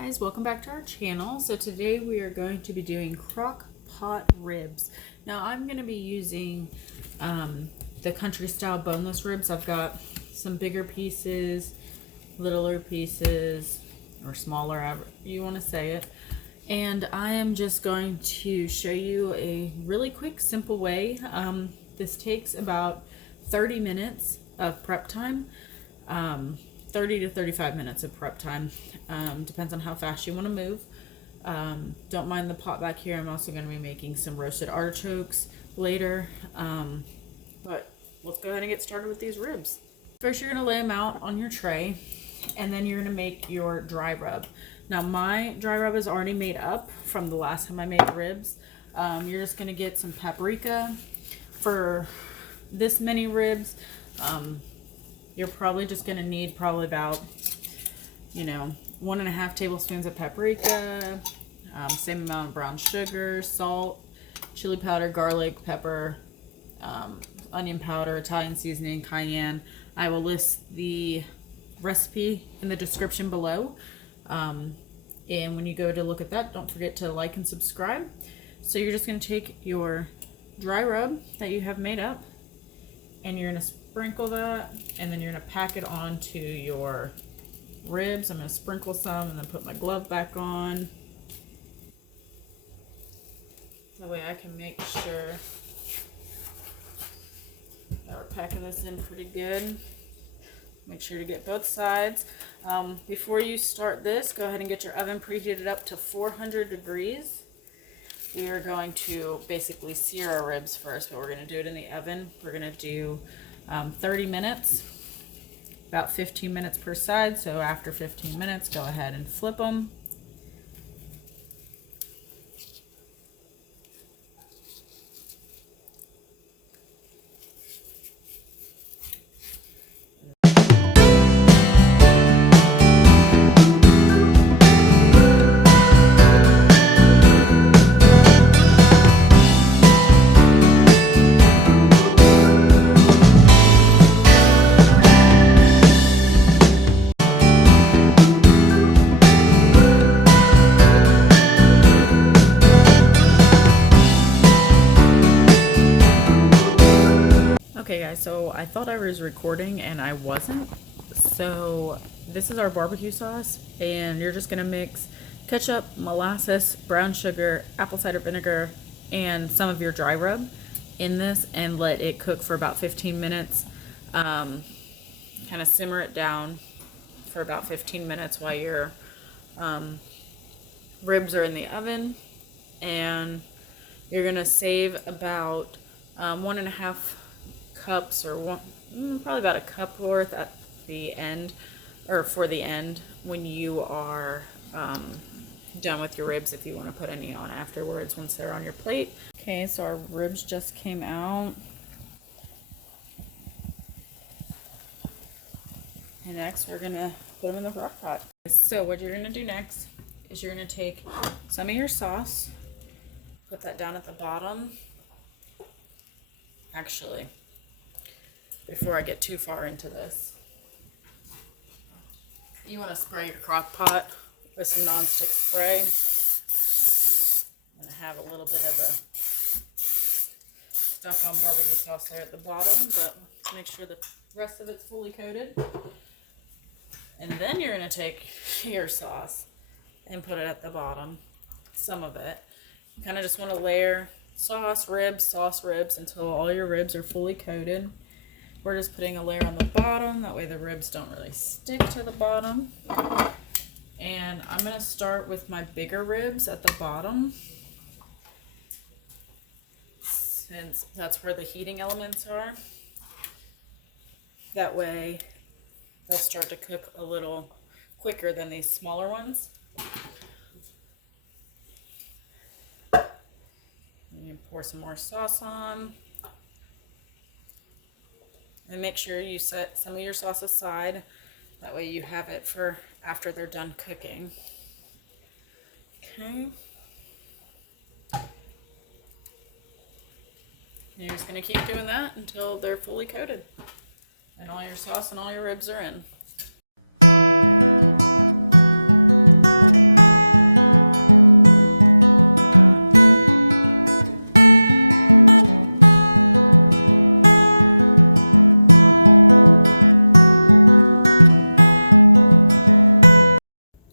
Guys, welcome back to our channel. So today we are going to be doing crock pot ribs. Now I'm going to be using the country style boneless ribs. I've got some bigger pieces, littler pieces, or smaller, however you want to say it. And I am just going to show you a really quick, simple way. This takes about 30 minutes of prep time. 30 to 35 minutes of prep time. Depends on how fast you want to move. Don't mind the pot back here. I'm also going to be making some roasted artichokes later. But let's go ahead and get started with these ribs. First, you're going to lay them out on your tray, and then you're going to make your dry rub. Now, my dry rub is already made up from the last time I made ribs. You're just going to get some paprika. For this many ribs, you're probably just going to need about, 1.5 tablespoons of paprika, same amount of brown sugar, salt, chili powder, garlic, pepper, onion powder, Italian seasoning, cayenne. I will list the recipe in the description below. And when you go to look at that, don't forget to like and subscribe. So you're just going to take your dry rub that you have made up, and you're going to sprinkle that, and then you're going to pack it onto your ribs. I'm going to sprinkle some and then put my glove back on. That way I can make sure that we're packing this in pretty good. Make sure to get both sides. Before you start this, go ahead and get your oven preheated up to 400 degrees. We are going to basically sear our ribs first, but we're going to do it in the oven. We're going to do 30 minutes, about 15 minutes per side. So after 15 minutes, go ahead and flip them. Okay guys, so I thought I was recording and I wasn't. So this is our barbecue sauce, and you're just gonna mix ketchup, molasses, brown sugar, apple cider vinegar, and some of your dry rub in this, and let it cook for about 15 minutes. Kind of simmer it down for about 15 minutes while your ribs are in the oven, and you're gonna save about 1.5 cups, or probably about a cup worth at the end, or for the end when you are done with your ribs, if you want to put any on afterwards once they're on your plate. Okay, so our ribs just came out, and next we're gonna put them in the crock pot. So what you're gonna do next is you're gonna take some of your sauce, put that down at the bottom. Actually, before I get too far into this, you want to spray your crock pot with some nonstick spray. I'm going to have a little bit of the stuck on barbecue sauce there at the bottom, but make sure the rest of it's fully coated. And then you're going to take your sauce and put it at the bottom, some of it. You kind of just want to layer sauce ribs until all your ribs are fully coated. We're just putting a layer on the bottom, that way the ribs don't really stick to the bottom. And I'm going to start with my bigger ribs at the bottom, since that's where the heating elements are. That way they'll start to cook a little quicker than these smaller ones. And you pour some more sauce on. And make sure you set some of your sauce aside. That way you have it for after they're done cooking. Okay. And you're just going to keep doing that until they're fully coated and all your sauce and all your ribs are in.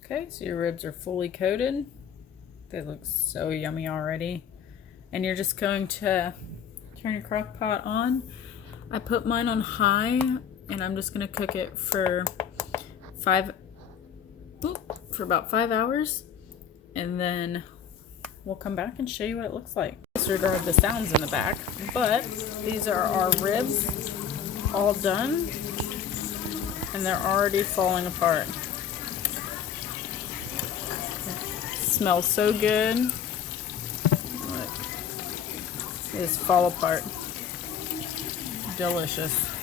Okay, so your ribs are fully coated. They look so yummy already. And you're just going to turn your crock pot on. I put mine on high, and I'm just going to cook it for about 5 hours, and then we'll come back and show you what it looks like. Disregard the sounds in the back, but these are our ribs all done, and they're already falling apart. Smells so good. Look, they just fall apart. Delicious.